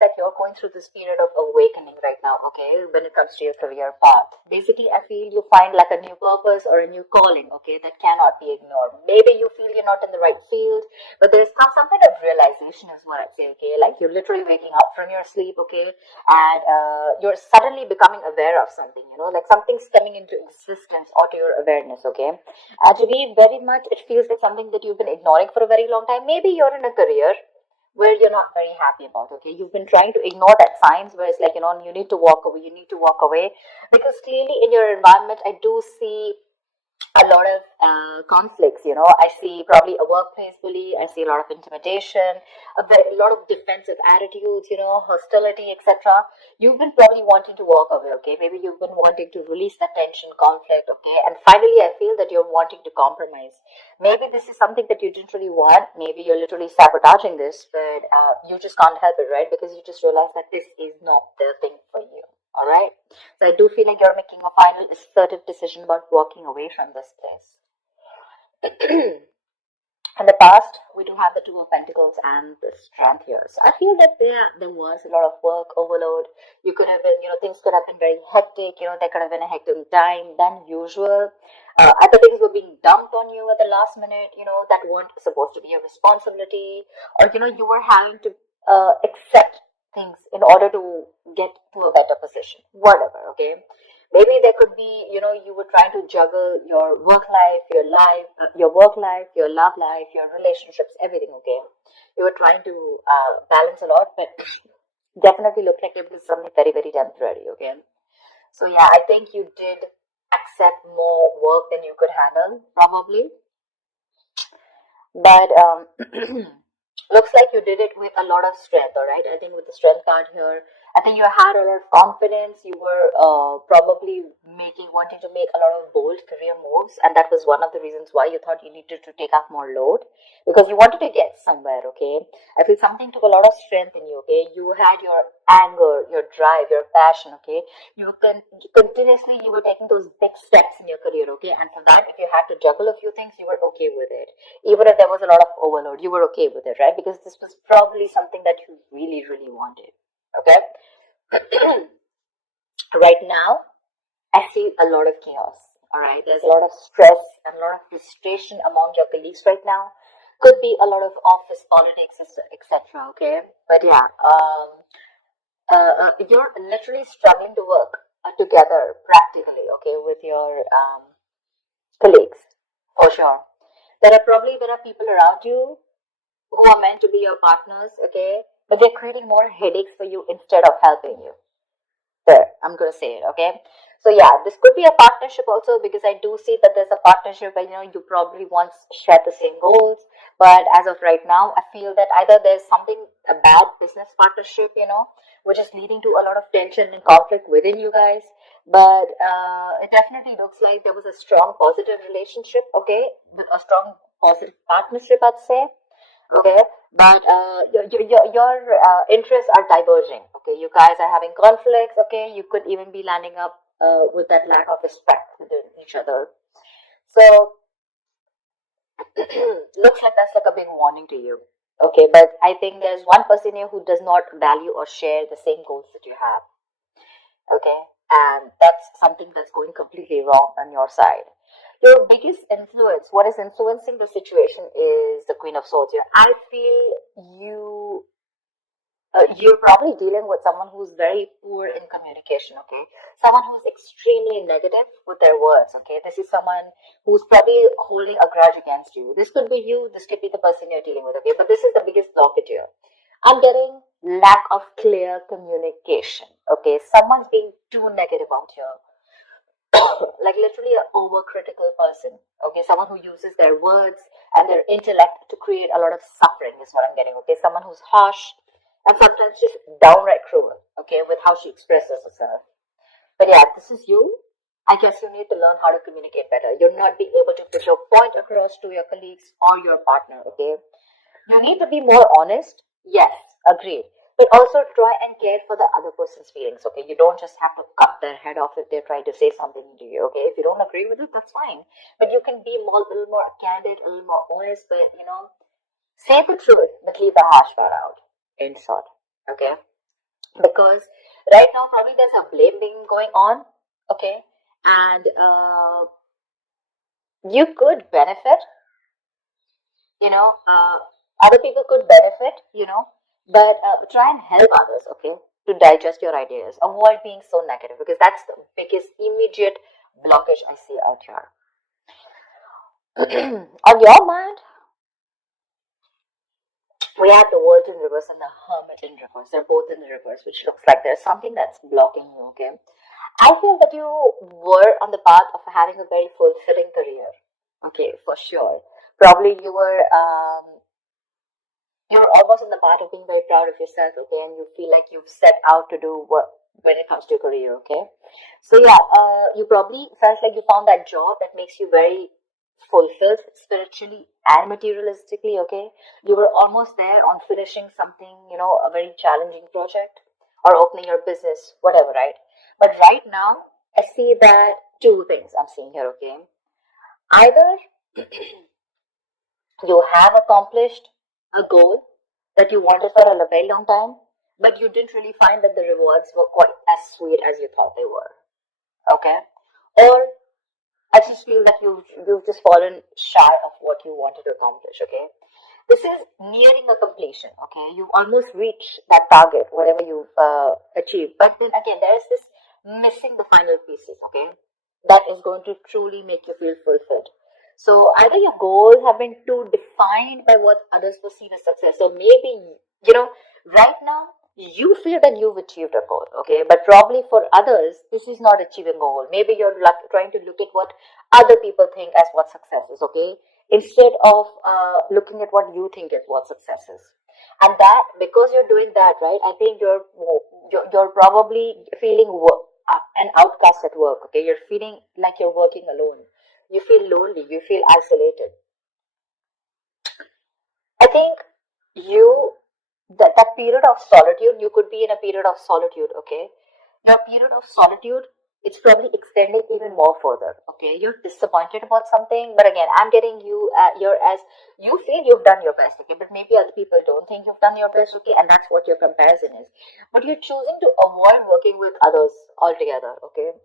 that you're going through this period of awakening right now, okay, when it comes to your career path. Basically, I feel you find like a new purpose or a new calling, okay, that cannot be ignored. Maybe you feel you're not in the right field, but there's some kind of realization is what I'd say, okay, like you're literally waking up from your sleep, okay, and you're suddenly becoming aware of something, like something's coming into existence or to your awareness, okay. To be very much, it feels like something that you've been ignoring for a very long time. Maybe you're in a career where you're not very happy about, okay, you've been trying to ignore that signs where it's like, you need to walk away, because clearly in your environment I do see a lot of conflicts. I see probably a workplace bully, I see a lot of intimidation, a lot of defensive attitudes, hostility, etc. You've been probably wanting to walk away, okay, maybe you've been wanting to release that tension, conflict, okay, and finally I feel that you're wanting to compromise. Maybe this is something that you didn't really want, maybe you're literally sabotaging this, but you just can't help it, right, because you just realize that this is not the thing for you. All right. So I do feel like you're making a final assertive decision about walking away from this place. In the past, we do have the Two of Pentacles and the Strength here. So I feel that there was a lot of work overload. You could have been, things could have been very hectic. There could have been a hectic time than usual. Other things were being dumped on you at the last minute, that weren't supposed to be a responsibility. Or, you were having to accept things in order to get to a better position. Whatever, okay? Maybe there could be, you were trying to juggle your work life, your work life, your love life, your relationships, everything, okay? You were trying to balance a lot, but definitely looked like it was something very, very temporary, okay? So yeah, I think you did accept more work than you could handle, probably. But looks like you did it with a lot of strength, all right? I think with the strength card here, I think you had a lot of confidence. You were probably wanting to make a lot of bold career moves, and that was one of the reasons why you thought you needed to take up more load, because you wanted to get somewhere, okay? I feel something took a lot of strength in you, okay? You had your anger, your drive, your passion, okay? Continuously you were taking those big steps in your career, okay? And for that, if you had to juggle a few things, you were okay with it. Even if there was a lot of overload, you were okay with it, right? Because this was probably something that you really, really wanted, okay? Right now, I see a lot of chaos. All right, there's a lot of stress and a lot of frustration among your colleagues right now. Could be a lot of office politics, etc. Okay, but yeah, you're literally struggling to work together practically. Okay, with your colleagues for sure. There are people around you who are meant to be your partners. Okay, but they're creating more headaches for you instead of helping you. There, I'm gonna say it, okay? So yeah, this could be a partnership also, because I do see that there's a partnership where you probably once shared the same goals, but as of right now, I feel that either there's something a bad business partnership, which is leading to a lot of tension and conflict within you guys. But it definitely looks like there was a strong positive relationship, okay, with a strong positive partnership, I'd say. Okay, but your interests are diverging. Okay, you guys are having conflicts. Okay, you could even be landing up with that lack of respect within each other. So looks like that's like a big warning to you. Okay, but I think there's one person here who does not value or share the same goals that you have. Okay, and that's something that's going completely wrong on your side. Your biggest influence, what is influencing the situation, is the Queen of Swords here. I feel you're probably dealing with someone who's very poor in communication, okay? Someone who's extremely negative with their words, okay? This is someone who's probably holding a grudge against you. This could be you, this could be the person you're dealing with, okay? But this is the biggest blockage here. I'm getting lack of clear communication, okay? Someone's being too negative out here. Like literally an overcritical person, okay? Someone who uses their words and their intellect to create a lot of suffering is what I'm getting, okay? Someone who's harsh and sometimes just downright cruel, okay, with how she expresses herself. But yeah, this is you. I guess you need to learn how to communicate better. You're not being able to put your point across to your colleagues or your partner, okay? You need to be more honest. Yes, agreed. But also try and care for the other person's feelings, okay? You don't just have to cut their head off if they're trying to say something to you, okay? If you don't agree with it, that's fine. But you can be a little more candid, a little more honest, but say the truth, but leave the harsh part out. In short, okay? because right now probably there's a blame game going on, okay, and you could benefit, you know, other people could benefit, but try and help others, okay, to digest your ideas. Avoid being so negative because that's the biggest immediate blockage I see out here. On your mind, we have the world in reverse and the hermit in reverse. They're both in the reverse, which looks like there's something that's blocking you, okay? I feel that you were on the path of having a very fulfilling career, okay, for sure. Probably you're almost on the path of being very proud of yourself, okay, and you feel like you've set out to do what when it comes to your career, okay. So yeah, you probably felt like you found that job that makes you very fulfilled spiritually and materialistically, okay. You were almost there on finishing something, a very challenging project or opening your business, whatever, right? But right now, I see that two things I'm seeing here, okay. Either you have accomplished a goal that you wanted for a very long time, but you didn't really find that the rewards were quite as sweet as you thought they were. Okay? Or I just feel that you've just fallen shy of what you wanted to accomplish, okay? This is nearing a completion, okay? You've almost reached that target, whatever you've achieved. But then again, there is this missing the final pieces, okay? That is going to truly make you feel fulfilled. So either your goals have been too defined by what others perceive as success, or maybe, right now you feel that you've achieved a goal, okay? But probably for others, this is not achieving a goal. Maybe you're trying to look at what other people think as what success is, okay? Instead of looking at what you think is what success is. And that, because you're doing that, right, I think you're probably feeling an outcast at work, okay? You're feeling like you're working alone. You feel lonely, you feel isolated. I think you that period of solitude, you could be in a period of solitude, okay? Your period of solitude, it's probably extending even more further, okay? You're disappointed about something, but again, I'm getting you here as you feel you've done your best, okay? But maybe other people don't think you've done your best, okay? And that's what your comparison is. But you're choosing to avoid working with others altogether, okay?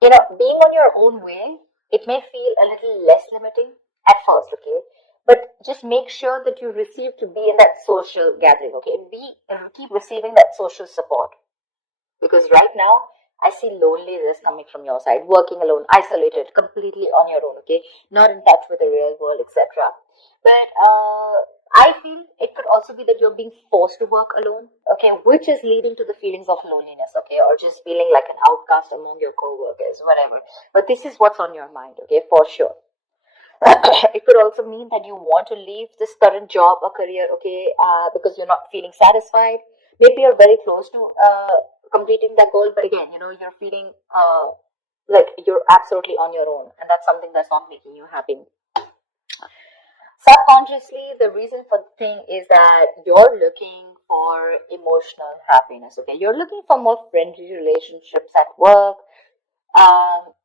Being on your own way, it may feel a little less limiting at first, okay? But just make sure that you receive to be in that social gathering, okay? Keep receiving that social support. Because right now, I see loneliness coming from your side, working alone, isolated, completely on your own, okay? Not in touch with the real world, etc. But I feel it could also be that you're being forced to work alone, okay, which is leading to the feelings of loneliness, okay, or just feeling like an outcast among your co-workers, whatever. But this is what's on your mind, okay, for sure. It could also mean that you want to leave this current job or career, okay, because you're not feeling satisfied. Maybe you're very close to completing that goal, but again, you're feeling like you're absolutely on your own, and that's something that's not making you happy. Subconsciously, the reason for the thing is that you're looking for emotional happiness, okay? You're looking for more friendly relationships at work.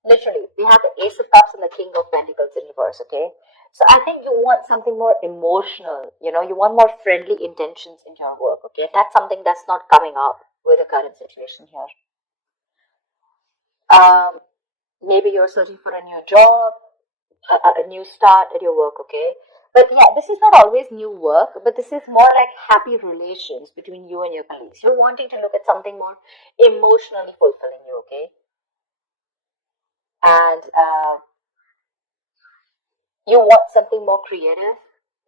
Literally, we have the Ace of Cups and the King of Pentacles in reverse, okay? So I think you want something more emotional, you want more friendly intentions in your work, okay? That's something that's not coming up with the current situation here. Um, Maybe you're searching for a new job, a new start at your work, okay? But yeah, this is not always new work, but this is more like happy relations between you and your colleagues. You're wanting to look at something more emotionally fulfilling you, okay? And you want something more creative,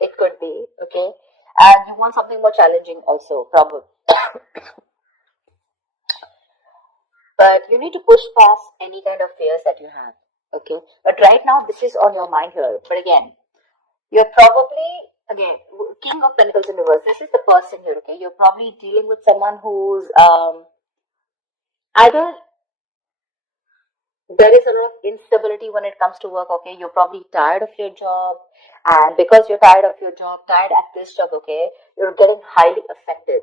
it could be, okay? And you want something more challenging also, probably. But you need to push past any kind of fears that you have, okay? But right now, this is on your mind here. But again, you're probably, again, King of Pentacles in reverse. This is the person here, okay? You're probably dealing with someone who's either there is a lot of instability when it comes to work, okay? You're probably tired of your job, and because you're tired of your job, tired at this job, okay, you're getting highly affected.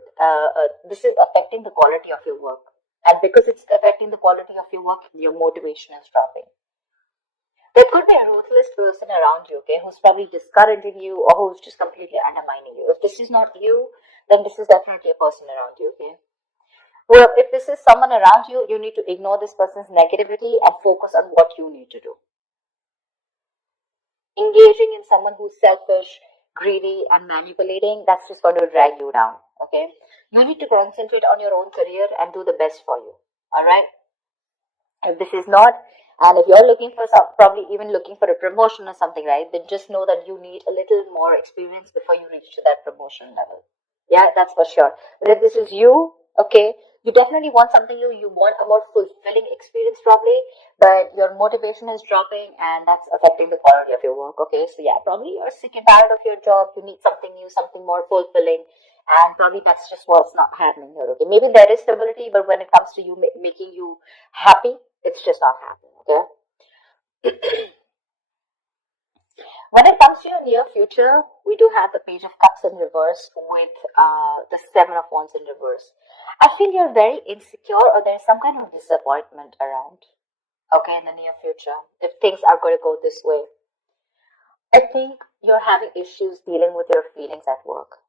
This is affecting the quality of your work, and because it's affecting the quality of your work, your motivation is dropping. There could be a ruthless person around you, okay, who's probably discouraging you or who's just completely undermining you. If this is not you, then this is definitely a person around you, okay? Well, if this is someone around you, you need to ignore this person's negativity and focus on what you need to do. Engaging in someone who's selfish, greedy, and manipulating, that's just going to drag you down, okay? You need to concentrate on your own career and do the best for you, all right? If this is not, and if you're looking for some, probably even looking for a promotion or something, right, then just know that you need a little more experience before you reach to that promotion level. Yeah, that's for sure. But if this is you, okay, you definitely want something new. You want a more fulfilling experience, probably, but your motivation is dropping, and that's affecting the quality of your work. Okay, so yeah, probably you're sick and tired of your job. You need something new, something more fulfilling, and probably that's just what's not happening here. Okay, maybe there is stability, but when it comes to you making you happy, it's just not happening. Okay. When it comes to your near future, we do have the Page of Cups in reverse with the Seven of Wands in reverse. I feel you're very insecure or there's some kind of disappointment around, okay, in the near future, if things are going to go this way. I think you're having issues dealing with your feelings at work.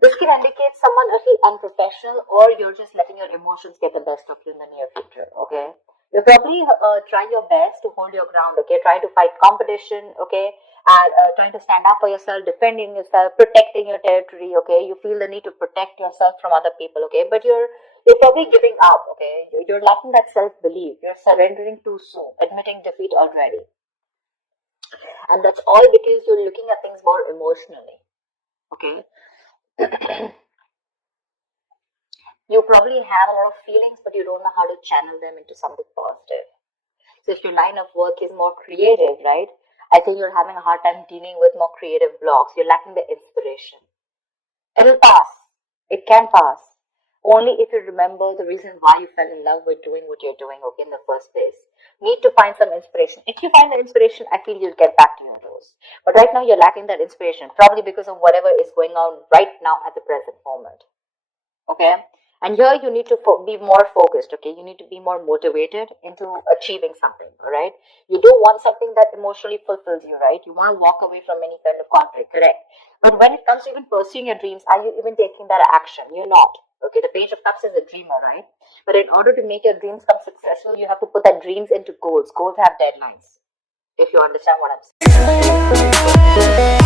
This can indicate someone a little unprofessional, or you're just letting your emotions get the best of you in the near future, okay? You probably try your best to hold your ground, okay? Trying to fight competition, okay? And trying to stand up for yourself, defending yourself, protecting your territory, okay? You feel the need to protect yourself from other people, okay? But you're probably giving up, okay? You're lacking that self-belief. You're surrendering too soon, admitting defeat already. And that's all because you're looking at things more emotionally, okay? You probably have a lot of feelings, but you don't know how to channel them into something positive. So if your line of work is more creative, right? I think you're having a hard time dealing with more creative blocks. You're lacking the inspiration. It'll pass. It can pass. Only if you remember the reason why you fell in love with doing what you're doing, okay, in the first place. Need to find some inspiration. If you find the inspiration, I feel you'll get back to your rose. But right now you're lacking that inspiration, probably because of whatever is going on right now at the present moment. Okay, and here you need to be more focused. Okay, you need to be more motivated into achieving something. All right, you do want something that emotionally fulfills you, right? You want to walk away from any kind of conflict, correct? But when it comes to even pursuing your dreams, are you even taking that action? You're not. Okay, the Page of Cups is a dreamer, right? But in order to make your dreams come successful, you have to put that dreams into goals. Goals have deadlines, if you understand what I'm saying.